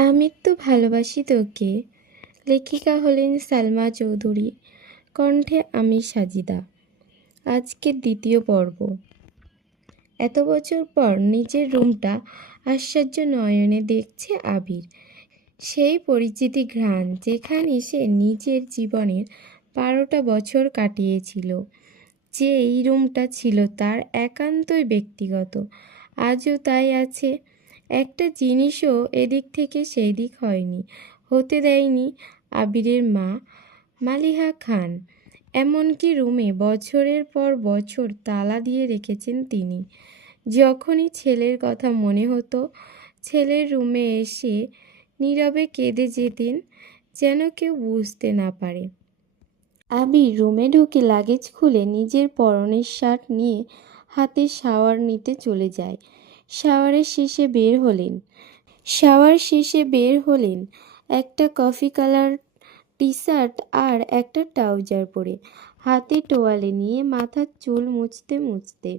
আমি তো ভালোবাসি তোকে। লেখিকা হলেন সালমা চৌধুরী, কণ্ঠে আমি সাজিদা। আজকের দ্বিতীয় পর্ব। এত বছর পর নিজের রুমটা আশ্চর্য নয়নে দেখছে আবির। সেই পরিচিতি ঘ্রাণ, যেখানে সে নিজের জীবনের 12টা বছর কাটিয়েছিল। যে এই রুমটা ছিল তার একান্তই ব্যক্তিগত, আজও তাই আছে। একটা জিনিসও এদিক থেকে সেই দিক হয়নি, হতে দেয়নি আবিরের মা মালিহা খান। এমনকি রুমে বছরের পর বছর তালা দিয়ে রেখেছেন তিনি। যখনই ছেলের কথা মনে হতো, ছেলের রুমে এসে নীরবে কেঁদে যেতেন, যেন কেউ বুঝতে না পারে। আবির রুমে ঢুকে লাগেজ খুলে নিজের পরনের শার্ট নিয়ে হাতে শাওয়ার নিতে চলে যায়। শাওয়ার শেষে বের হলেন একটা কফি কালার টি শার্ট আর একটা ট্রাউজার পরে, হাতে টোয়ালে নিয়ে মাথার চুল মুছতে মুছতে।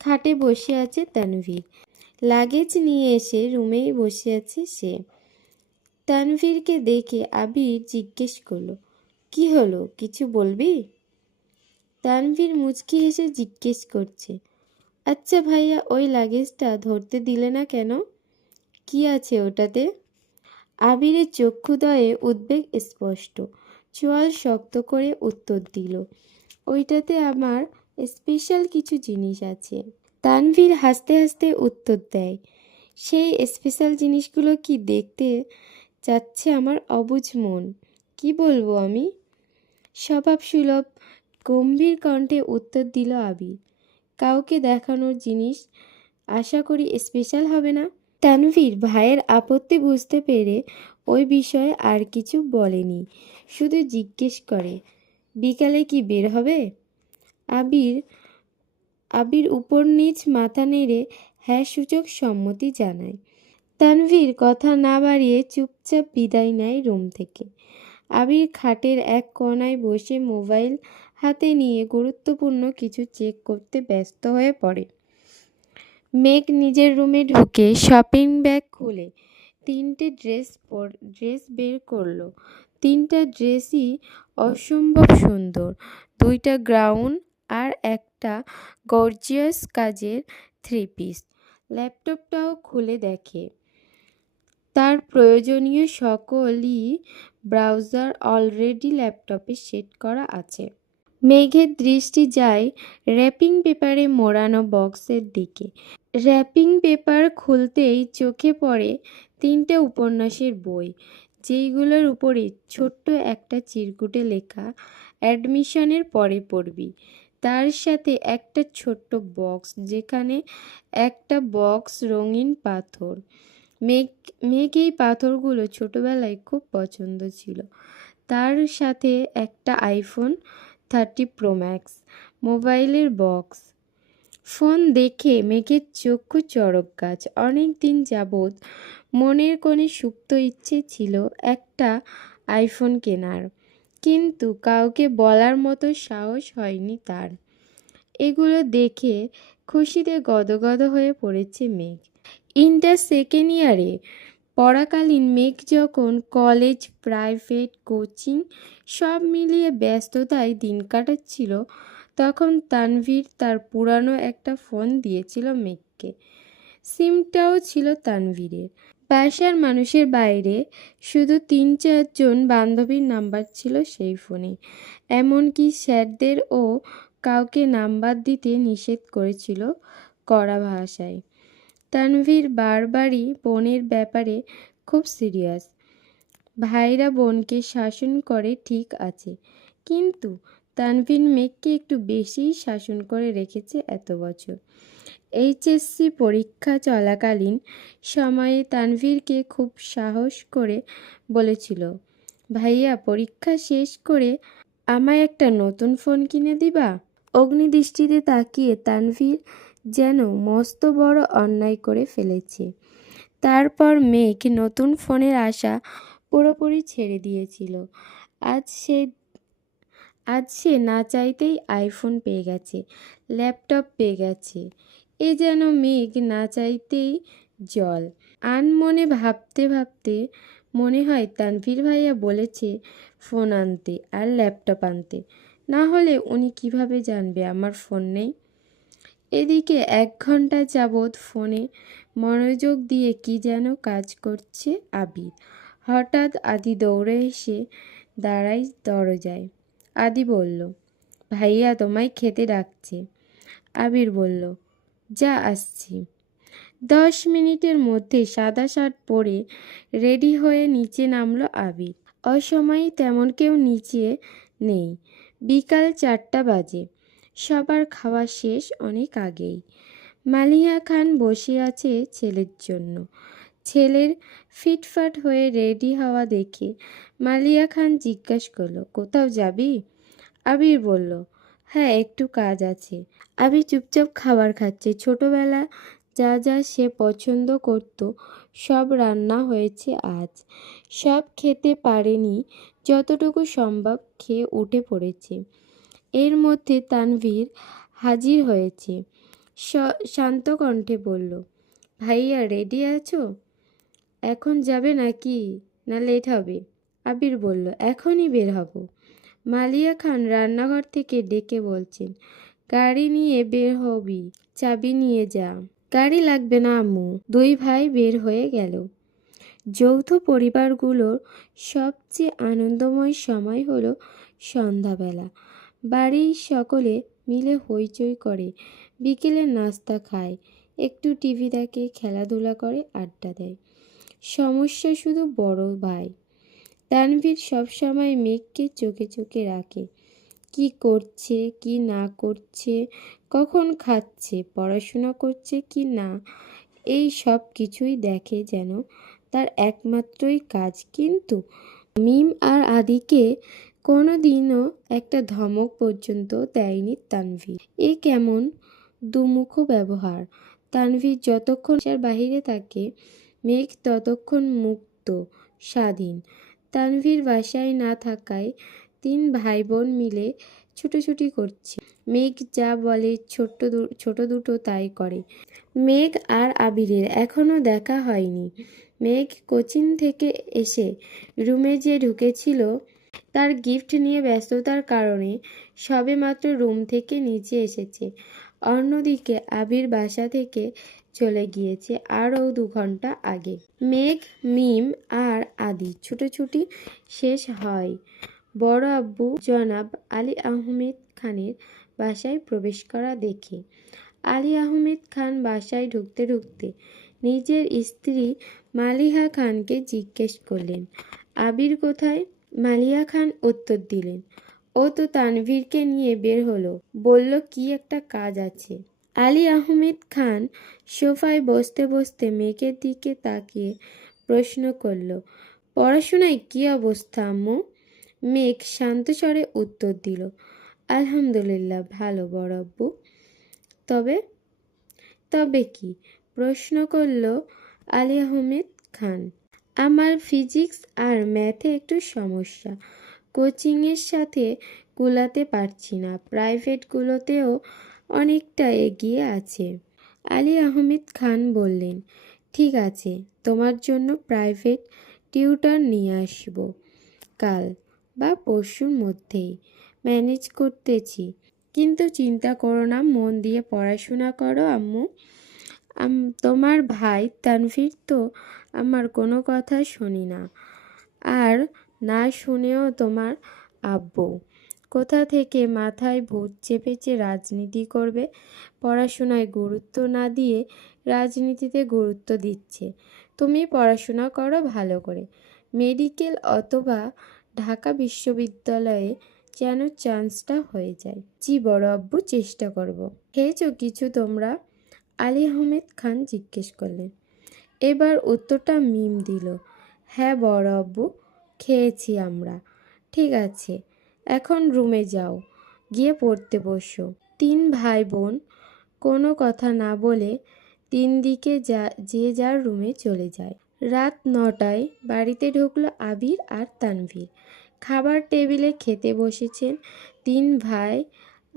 খাটে বসে আছে তানভীর। লাগেজ নিয়ে এসে রুমেই বসে আছে সে। তানভীরকে দেখে আবির জিজ্ঞেস করলো, কি হলো, কিছু বলবি? তানভীর মুচকি হেসে জিজ্ঞেস করছে, আচ্ছা ভাইয়া, ওই লাগেজটা ধরতে দিলে না কেন? কি আছে ওটাতে? আবিরের চক্ষুদয়ে উদ্বেগ স্পষ্ট। চোয়াল শক্ত করে উত্তর দিল, ওইটাতে আমার স্পেশাল কিছু জিনিস আছে। তানভীর হাসতে হাসতে উত্তর দেয়, সেই স্পেশাল জিনিসগুলো কি দেখতে চাচ্ছে আমার অবুঝ মন। কি বলবো আমি? স্বভাবসুলভ গম্ভীর কণ্ঠে উত্তর দিল আবির, কাউকে দেখানোর জিনিস, আশা করি স্পেশাল হবে না। তানভীর ভাইয়ের আপত্তি বুঝতে পেরে ওই বিষয়ে আর কিছু বলেনি, শুধু জিজ্ঞেস করে, বিকালে কি বের হবে? আবির উপর নিচ মাথা নেড়ে হ্যাঁ সূচক সম্মতি জানায়। তানভীর কথা না বাড়িয়ে চুপচাপ বিদায় নেয় রুম থেকে। আবির খাটের এক কোণায় বসে মোবাইল হাতে নিয়ে গুরুত্বপূর্ণ কিছু চেক করতে ব্যস্ত হয়ে পড়ে। মেঘ নিজের রুমে ঢুকে শপিং ব্যাগ খুলে 3টে ড্রেস বের করলো। 3টা ড্রেসই অসম্ভব সুন্দর, 2টা গাউন আর একটা গর্জিয়াস কাজের 3 পিস। ল্যাপটপটাও খুলে দেখে তার প্রয়োজনীয় সকলই ব্রাউজার অলরেডি ল্যাপটপে সেট করা আছে। মেঘের দৃষ্টি যায় র্যাপিং পেপারে মোড়ানো বক্সের দিকে। র্যাপিং পেপার খুলতেই চোখে পড়ে 3টে উপন্যাসের বই, যেইগুলোর উপরে ছোট্ট একটা চিরকুটে লেখা, অ্যাডমিশনের পরে পড়বি। তার সাথে একটা ছোট্ট বক্স, যেখানে একটা বক্স রঙিন পাথর। মেঘ এই পাথরগুলো ছোটবেলায় খুব পছন্দ ছিল। তার সাথে একটা আইফোন 30 প্রো ম্যাক্স মোবাইলের বক্স। ফোন দেখে মেঘের চক্ষু চড়ক গাছ। অনেক দিন যাবৎ মনের কোণে সুপ্ত ইচ্ছে ছিল একটা আইফোন কেনার, কিন্তু কাউকে বলার মতো সাহস হয়নি তার। এগুলো দেখে খুশিতে গদগদ হয়ে পড়েছে মেঘ। ইন্টার সেকেন্ড ইয়ারে পড়াকালীন মেঘ যখন কলেজ, প্রাইভেট কোচিং সব মিলিয়ে ব্যস্ততায় দিন কাটাচ্ছিল, তখন তানভীর তার পুরানো একটা ফোন দিয়েছিল মেঘকে। সিমটাও ছিল তানভীরের। বাসার মানুষের বাইরে শুধু 3-4জন বান্ধবীর নাম্বার ছিল সেই ফোনে। এমনকি স্যারদেরও কাউকে নাম্বার দিতে নিষেধ করেছিল কড়া ভাষায়। তানভীর বারবারই বোনের ব্যাপারে খুব সিরিয়াস। ভাইরা বোনকে শাসন করে ঠিক আছে, কিন্তু তানভীর মেঘকে একটু বেশিই শাসন করে রেখেছে এত বছর। এইচএসসি পরীক্ষা চলাকালীন সময়ে তানভীরকে খুব সাহস করে বলেছিল, ভাইয়া, পরীক্ষা শেষ করে আমায় একটা নতুন ফোন কিনে দিবা? অগ্নিদৃষ্টিতে তাকিয়ে তানভীর যেন মস্ত বড় অন্যায় করে ফেলেছে। তারপর মেঘ নতুন ফোনের আশা পুরোপুরি ছেড়ে দিয়েছিল। আজ সে না চাইতেই আইফোন পেয়ে গেছে, ল্যাপটপ পেয়ে গেছে। এ যেন মেঘ না চাইতেই জল। আনমনে ভাবতে ভাবতে মনে হয় তানভীর ভাইয়া বলেছে ফোন আনতে আর ল্যাপটপ আনতে, না হলে উনি কিভাবে জানবে আমার ফোন নেই। এদিকে 1 ঘন্টা যাবৎ ফোনে মনোযোগ দিয়ে কি যেন কাজ করছে আবির। হঠাৎ আদি দৌড়ে এসে দাঁড়ায় দরজায়। আদি বলল, ভাইয়া তোমায় খেতে ডাকছে। আবির বলল, যা আসছি। 10 মিনিটের মধ্যে সাদা শার্ট পরে রেডি হয়ে নিচে নামলো আবির। অসময়ে তেমন কেউ নিচে নেই। বিকাল 4টা বাজে। সবার খাওয়া শেষ অনেক আগেই। মালিহা খান বসে আছে ছেলের জন্য। ছেলের ফিটফাট হয়ে রেডি হওয়া দেখে মালিহা খান জিজ্ঞাসা করলো, কোথাও যাবি? আবির বলল, হ্যাঁ একটু কাজ আছে। আবির চুপচাপ খাবার খাচ্ছে। ছোটবেলা যা যা সে পছন্দ করত সব রান্না হয়েছে আজ। সব খেতে পারেনি, যতটুকু সম্ভব খেয়ে উঠে পড়েছে। এর মধ্যে তানভীর হাজির হয়েছে। শান্ত কণ্ঠে বলল, ভাইয়া রেডি আছো? এখন যাবে নাকি না লেট হবে? আবির বলল, এখনই বের হব। মালিয়া খান রান্নাঘর থেকে ডেকে বলছেন, গাড়ি নিয়ে বের হবি, চাবি নিয়ে যা। গাড়ি লাগবে না আম্মু। দুই ভাই বের হয়ে গেল। যৌথ পরিবারগুলোর সবচেয়ে আনন্দময় সময় হলো সন্ধ্যাবেলা। বাড়ির সকলে মিলে হইচই করে, বিকেলের নাস্তা খায়, একটু টিভি দেখে, খেলাধুলা করে, আড্ডা দেয়। সমস্যা শুধু বড় ভাই তানভীর সবসময় মেঘকে চোখে চোখে রাখে। কি করছে কি না করছে, কখন খাচ্ছে, পড়াশোনা করছে কি না, এই সব কিছুই দেখে যেন তার একমাত্রই কাজ। কিন্তু মিম আর আদিকে কোনো দিনও একটা ধমক পর্যন্ত দেয়নি তানভীর। এ কেমন দুমুখো ব্যবহার। তানভীর যতক্ষণ বাসার বাহিরে থাকে, মেঘ ততক্ষণ মুক্ত, স্বাধীন। তানভীর বাসায় না থাকায় 3 ভাই বোন মিলে ছুটোছুটি করছে। মেঘ যা বলে ছোট দুটো তাই করে। মেঘ আর আবিরের এখনো দেখা হয়নি। মেঘ কোচিং থেকে এসে রুমে যে ঢুকেছিল, তার গিফট নিয়ে ব্যস্ততার কারণে সবেমাত্র রুম থেকে নিচে এসেছে। অন্যদিকে আবির বাসা থেকে চলে গিয়েছে আরও 2 ঘন্টা আগে। মেঘ, মিম আর আদি ছুটোছুটি শেষ হয় বড় আব্বু জনাব আলী আহমেদ খানের বাসায় প্রবেশ করা দেখে। আলী আহমেদ খান বাসায় ঢুকতে ঢুকতে নিজের স্ত্রী মালিহা খানকে জিজ্ঞেস করলেন, আবির কোথায়? মালিহা খান উত্তর দিলেন, ও তো তানভীরকে নিয়ে বের হলো, বলল কি একটা কাজ আছে। আলী আহমেদ খান সোফায় বসতে বসতে মেঘের দিকে তাকিয়ে প্রশ্ন করল, পড়াশোনায় কী অবস্থা আম্মু? মেঘ শান্ত স্বরে উত্তর দিল, আলহামদুলিল্লাহ ভালো বড় আব্বু। তবে তবে কি? প্রশ্ন করল আলী আহমেদ খান। আমার ফিজিক্স আর ম্যাথে একটু সমস্যা, কোচিংয়ের সাথে কুলাতে পারছি না, প্রাইভেটগুলোতেও অনেকটা এগিয়ে আছে। আলী আহমেদ খান বললেন, ঠিক আছে, তোমার জন্য প্রাইভেট টিউটর নিয়ে আসব কাল বা পরশুর মধ্যেই, ম্যানেজ করতেছি। কিন্তু চিন্তা করো না, মন দিয়ে পড়াশোনা করো আম্মু। তোমার ভাই তানভীর তো আমার কোনো কথা শুনি না, আর না শুনেও তোমার আব্বু কোথা থেকে মাথায় ভূত চেপেছে রাজনীতি করবে, পড়াশোনায় গুরুত্ব না দিয়ে রাজনীতিতে গুরুত্ব দিচ্ছে। তুমি পড়াশোনা করো ভালো করে, মেডিকেল অথবা ঢাকা বিশ্ববিদ্যালয়ে যেন চান্সটা হয়ে যায়। জি বড় আব্বু, চেষ্টা করব। খেয়েছো কিছু তোমরা? আলী আহমেদ খান জিজ্ঞেস করলেন। এবার উত্তরটা মিম দিল, হ্যাঁ বড় আব্বু, খেয়েছি আমরা। ঠিক আছে, এখন রুমে যাও, গিয়ে পড়তে বসো। 3 ভাই বোন কোনো কথা না বলে 3 দিকে যে যার রুমে চলে যায়। রাত 9টায় বাড়িতে ঢুকলো আবির আর তানভীর। খাবার টেবিলে খেতে বসেছেন 3 ভাই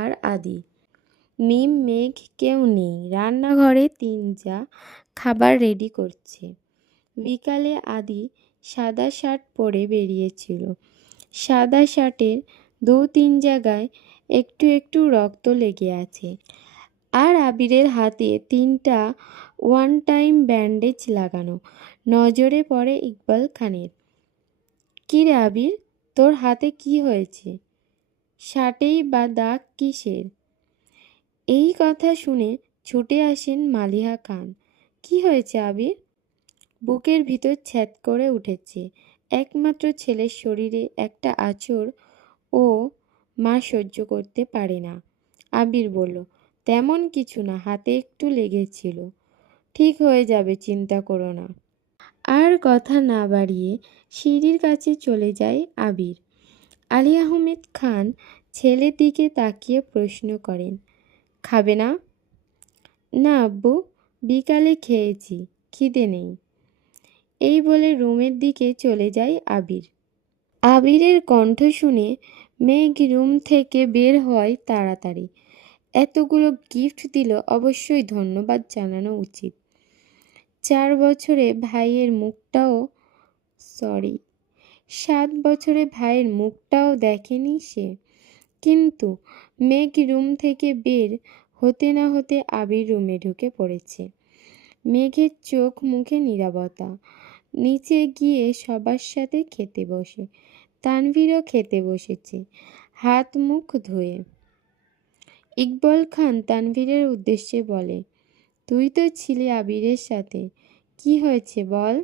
আর আদি। মিম, মেঘ কেউ নেই। রান্নাঘরে 3 জা খাবার রেডি করছে। বিকালে আদি সাদা শার্ট পরে বেরিয়েছিল। সাদা শার্টের 2-3 জায়গায় একটু একটু রক্ত লেগে আছে। আর আবিরের হাতে 3টা ওয়ান টাইম ব্যান্ডেজ লাগানো। নজরে পড়ে ইকবাল খানের। "কি রে আবির, তোর হাতে কি হয়েছে? শার্টেই বা দাগ কিসের?" এই কথা শুনে ছুটে আসেন মালিহা খান। "কি হয়েছে আবির?" বুকের ভিতর ছ্যাদ করে উঠেছে। একমাত্র ছেলের শরীরে একটা আঁচড় ও মা সহ্য করতে পারে না। আবির বলল, "তেমন কিছু না, হাতে একটু লেগেছিল। ঠিক হয়ে যাবে, চিন্তা করো না।" আর কথা না বাড়িয়ে সিঁড়ির কাছে চলে যায় আবির। আলী আহমেদ খান ছেলের দিকে তাকিয়ে প্রশ্ন করেন, "খাবে না?" "না আব্বু, বিকালে খেয়েছি, খিদে নেই।" এই বলে রুমের দিকে চলে যায় আবির। আবিরের কণ্ঠ শুনে মেঘ রুম থেকে বের হয় তাড়াতাড়ি। এতগুলো গিফট দিল, অবশ্যই ধন্যবাদ জানানো উচিত। 4 বছরে ভাইয়ের মুখটাও 7 বছরে ভাইয়ের মুখটাও দেখেনি সে। কিন্তু মেঘ রুম থেকে বের হতে না হতে আবির রুমে ঢুকে পড়েছে। মেঘের চোখ মুখে নীরবতা। নিচে গিয়ে সবার সাথে খেতে বসে। তানভীরও খেতে বসেছে, হাত মুখ ধুয়ে। ইকবাল খান তানভীরের উদ্দেশ্যে বলে, "তুই তো ছিলি আবিরের সাথে, কি হয়েছে বল?"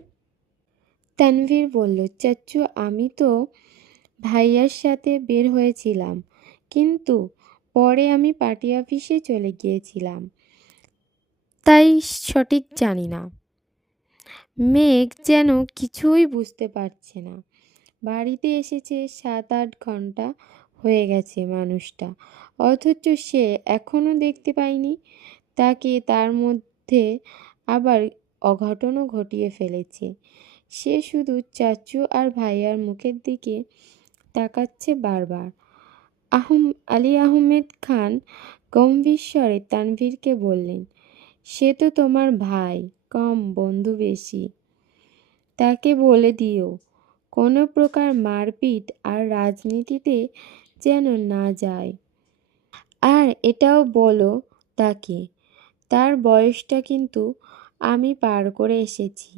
তানভীর বলল, "চাচ্চু, আমি তো ভাইয়ার সাথে বের হয়েছিলাম, কিন্তু পরে আমি পার্টি অফিসে চলে গিয়েছিলাম, তাই সঠিক জানি না।" মেঘ যেন কিছুই বুঝতে পারছে না। বাড়িতে এসেছে 7-8 ঘন্টা হয়ে গেছে মানুষটা, অথচ সে এখনও দেখতে পায়নি তাকে। তার মধ্যে আবার অঘটনও ঘটিয়ে ফেলেছে। সে শুধু চাচু আর ভাইয়ার মুখের দিকে তাকাচ্ছে বারবার। আলী আহমেদ খান গম্ভীর স্বরে তানভীরকে বললেন, "সে তো তোমার ভাই, কম বন্ধু বেশি। তাকে বলে দিও কোনো প্রকার মারপিট আর রাজনীতিতে যেন না যায়। আর এটাও বলো তাকে, তার বয়সটা কিন্তু আমি পার করে এসেছি।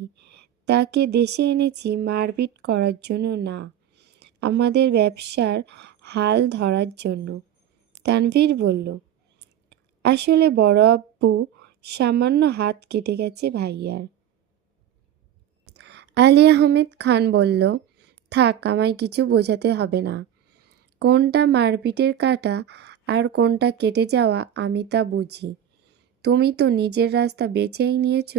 তাকে দেশে এনেছি মারপিট করার জন্য না, আমাদের ব্যবসার হাল ধরার জন্য।" তানভীর বলল, "আসলে বড় আব্বু, সামান্য হাত কেটে গেছে ভাইয়ার।" আলী আহমেদ খান বলল, "থাক, আমায় কিছু বোঝাতে হবে না। কোনটা মারপিটের কাঁটা আর কোনটা কেটে যাওয়া আমি তা বুঝি। তুমি তো নিজের রাস্তা বেছেই নিয়েছ,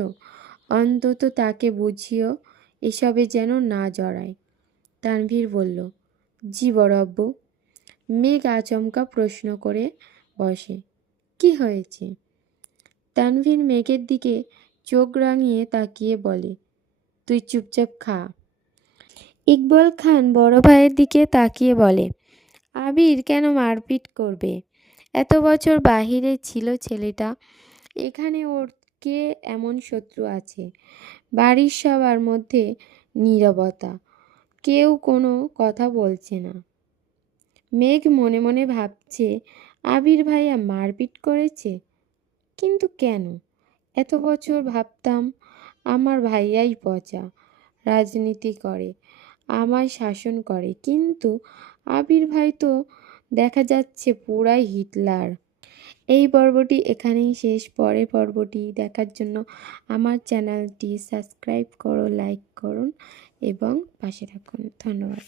অন্তত তাকে বুঝিও এসবে যেন না জড়ায়।" তানভীর বলল, "জি বড় আব্বু।" মেঘ আচমকা প্রশ্ন করে বসে, "কি হয়েছে?" তানভীর মেঘের দিকে চোখ রাঙিয়ে তাকিয়ে বলে, "তুই চুপচাপ খা।" ইকবাল খান বড় ভাইয়ের দিকে তাকিয়ে বলে, "আবির কেন মারপিট করবে? এত বছর বাহিরে ছিল ছেলেটা, এখানে ওর কে এমন শত্রু আছে?" বাড়ির সবার মধ্যে নীরবতা, কেউ কোনো কথা বলছে না। মেঘ মনে মনে ভাবছে, আবির ভাইয়া মারপিট করেছে, কিন্তু কেন? এত বছর ভাবতাম আমার ভাইয়াই পচা, রাজনীতি করে, আমায় শাসন করে, কিন্তু আবির ভাই তো দেখা যাচ্ছে পুরাই হিটলার। এই পর্বটি এখানেই শেষ। পরের পর্বটি দেখার জন্য আমার চ্যানেলটি সাবস্ক্রাইব করো, লাইক করুন এবং পাশে থাকুন। ধন্যবাদ।